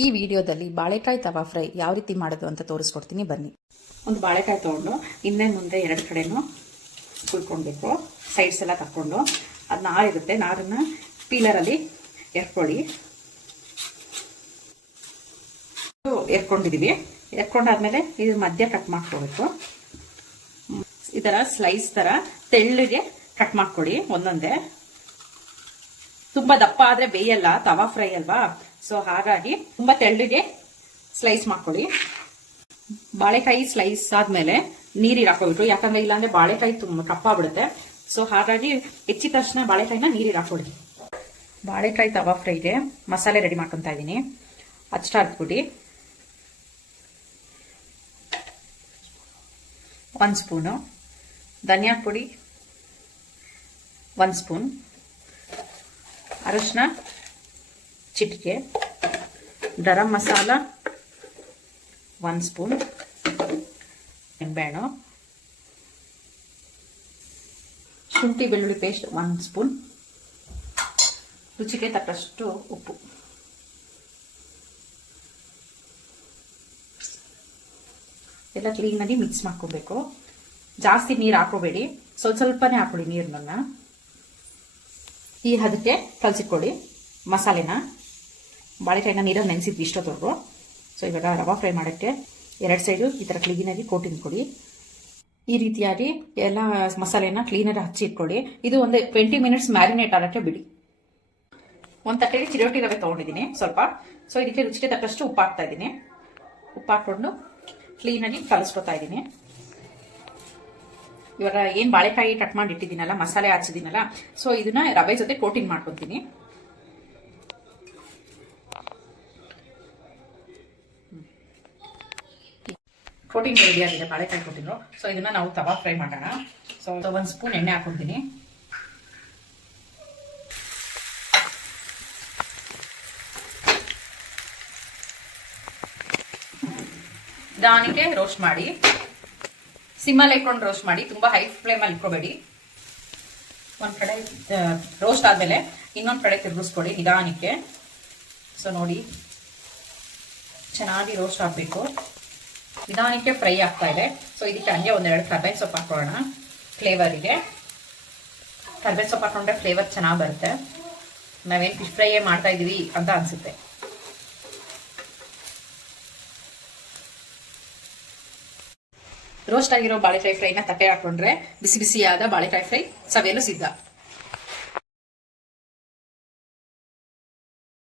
ಈ ವಿಡಿಯೋದಲ್ಲಿ ಬಾಳೆಕಾಯಿ ತವಾ ಫ್ರೈ ಯಾವ ರೀತಿ ಮಾಡೋದು ಅಂತ ತೋರಿಸ್ಕೊಡ್ತೀನಿ ಬನ್ನಿ. ಒಂದು ಬಾಳೆಕಾಯಿ ತೊಗೊಂಡು ಹಿಂದೆ ಮುಂದೆ ಎರಡು ಕಡೆನೂ ಕುಯ್ಕೊಳ್ಬೇಕು. ಸೈಡ್ಸ್ ಎಲ್ಲ ತಕ್ಕೊಂಡು ಅದು ನಾರಿರುತ್ತೆ, ನಾರನ್ನು ಪೀಲರಲ್ಲಿ ಎರ್ಕೊಳ್ಳಿ. ಎರ್ಕೊಂಡಿದ್ದೀವಿ. ಎರ್ಕೊಂಡಾದ್ಮೇಲೆ ಇದು ಮಧ್ಯ ಕಟ್ ಮಾಡ್ಕೋಬೇಕು. ಈ ಥರ ಸ್ಲೈಸ್ ಥರ ತೆಳ್ಳಗೆ ಕಟ್ ಮಾಡ್ಕೊಡಿ ಒಂದೊಂದೇ. ತುಂಬ ದಪ್ಪ ಆದರೆ ಬೇಯಲ್ಲ, ತವಾ ಫ್ರೈ ಅಲ್ವಾ, ಸೊ ಹಾಗಾಗಿ ತುಂಬ ತೆಳ್ಳಗೆ ಸ್ಲೈಸ್ ಮಾಡ್ಕೊಳ್ಳಿ. ಬಾಳೆಕಾಯಿ ಸ್ಲೈಸ್ ಆದ್ಮೇಲೆ ನೀರಿಗೆ ಹಾಕೋಬೇಕು, ಯಾಕಂದ್ರೆ ಇಲ್ಲಾಂದ್ರೆ ಬಾಳೆಕಾಯಿ ತುಂಬ ಕಪ್ಪಾಗ್ಬಿಡುತ್ತೆ. ಸೊ ಹಾಗಾಗಿ ಹೆಚ್ಚಿದ ತಕ್ಷಣ ಬಾಳೆಕಾಯಿನ ನೀರಿಗೆ ಹಾಕೊಳ್ಳಿ. ಬಾಳೆಕಾಯಿ ತವಾ ಫ್ರೈಗೆ ಮಸಾಲೆ ರೆಡಿ ಮಾಡ್ಕೊತಾ ಇದ್ದೀನಿ. ಅಚ್ಚ ಹಾಕ್ಬಿಡಿ, 1 ಸ್ಪೂನು ಧನಿಯಾ ಪುಡಿ, 1 ಸ್ಪೂನ್ ಅರಶಿನ, ಚಿಟಿಕೆ ಗರಂ ಮಸಾಲ, 1 ಸ್ಪೂನ್ ನಿಂಬೆಹಣ್ಣು, ಶುಂಠಿ ಬೆಳ್ಳುಳ್ಳಿ ಪೇಸ್ಟ್ 1 ಸ್ಪೂನ್, ರುಚಿಗೆ ತಕ್ಕಷ್ಟು ಉಪ್ಪು. ಎಲ್ಲ ಕ್ಲೀನಾಗಿ ಮಿಕ್ಸ್ ಮಾಡ್ಕೋಬೇಕು. ಜಾಸ್ತಿ ನೀರು ಹಾಕೋಬೇಡಿ, ಸ್ವಲ್ಪನೇ ಹಾಕೊಳ್ಳಿ ನೀರನ್ನ. ಈ ಹದಕ್ಕೆ ಕಲಸಿಕೊಳ್ಳಿ ಮಸಾಲೆನ. ಬಾಳೆಕಾಯಿನ ನೀರಲ್ಲಿ ನೆನೆಸಿದ್ವಿ ಇಷ್ಟೊತ್ತವರೆಗೂ. ಸೊ ಇವಾಗ ರವಾ ಫ್ರೈ ಮಾಡೋಕ್ಕೆ 2 ಸೈಡು ಈ ಥರ ಕ್ಲೀನಾಗಿ ಕೋಟಿಂಗ್ ಕೊಡಿ. ಈ ರೀತಿಯಾಗಿ ಎಲ್ಲ ಮಸಾಲೆನ ಕ್ಲೀನಾಗಿ ಹಚ್ಚಿಟ್ಕೊಳ್ಳಿ. ಇದು ಒಂದು 20 ಮಿನಿಟ್ಸ್ ಮ್ಯಾರಿನೇಟ್ ಆಗೋಕ್ಕೆ ಬಿಡಿ. ಒಂದು ತಟ್ಟೆಗೆ ಚಿರೋಟಿ ರವೆ ತೊಗೊಂಡಿದ್ದೀನಿ ಸ್ವಲ್ಪ. ಸೊ ಇದಕ್ಕೆ ರುಚಿಗೆ ತಕ್ಕಷ್ಟು ಉಪ್ಪು ಹಾಕ್ತಾ ಇದ್ದೀನಿ. ಉಪ್ಪು ಹಾಕ್ಕೊಂಡು ಕ್ಲೀನಾಗಿ ಕಲಿಸ್ಕೊತಾ ಇದ್ದೀನಿ. ಇವಾಗ ಏನು ಬಾಳೆಕಾಯಿ ಕಟ್ ಮಾಡಿ ಇಟ್ಟಿದ್ದೀನಲ್ಲ, ಮಸಾಲೆ ಹಾಚಿದ್ದೀನಲ್ಲ, ಸೊ ಇದನ್ನ ರವೆ ಜೊತೆ ಕೋಟಿಂಗ್ ಮಾಡ್ಕೊತೀನಿ. ಕೋಟಿಂಗ್ ರೆಡಿ ಆಗಿದೆ ಬಾಳೆಕಾಯಿ ಕೋಟಿಂಗು. ಸೊ ಇದನ್ನ ನಾವು ತವಾ ಫ್ರೈ ಮಾಡೋಣ. ಸೊ 1 ಸ್ಪೂನ್ ಎಣ್ಣೆ ಹಾಕೊತೀನಿ. ನಿಧಾನಕ್ಕೆ ರೋಸ್ಟ್ ಮಾಡಿ, ಸಿಮ್ಮಲ್ಲಿ ಇಟ್ಕೊಂಡು ರೋಸ್ಟ್ ಮಾಡಿ, ತುಂಬಾ ಹೈ ಫ್ಲೇಮಲ್ಲಿ ಇಟ್ಕೋಬೇಡಿ. ಒಂದ್ ಕಡೆ ರೋಸ್ಟ್ ಆದ್ಮೇಲೆ ಇನ್ನೊಂದ್ ಕಡೆ ತಿರುಗಿಸ್ಕೊಡಿ ನಿಧಾನಕ್ಕೆ. ಸೊ ನೋಡಿ, ಚೆನ್ನಾಗಿ ರೋಸ್ಟ್ ಆಗ್ಬೇಕು, ನಿಧಾನಕ್ಕೆ ಫ್ರೈ ಆಗ್ತಾ ಇದೆ. ಸೊ ಇದಕ್ಕೆ ಹಂಗೆ 1-2 ಕರ್ಬೇವಿನ ಸೊಪ್ಪು ಹಾಕೋಣ ಫ್ಲೇವರಿಗೆ. ಕರ್ಬೇವಿನ ಸೊಪ್ಪು ಹಾಕೊಂಡ್ರೆ ಫ್ಲೇವರ್ ಚೆನ್ನಾಗಿ ಬರುತ್ತೆ. ನಾವೇನು ಫಿಶ್ ಫ್ರೈ ಮಾಡ್ತಾ ಇದೀವಿ ಅಂತ ಅನ್ಸುತ್ತೆ. ರೋಸ್ಟ್ ಆಗಿರೋ ಬಾಳೆಕಾಯಿ ಫ್ರೈನ ತಟ್ಟೆ ಹಾಕೊಂಡ್ರೆ ಬಿಸಿ ಬಿಸಿಯಾದ ಬಾಳೆಕಾಯಿ ಫ್ರೈ ಸವಿಯಲು ಸಿದ್ಧ.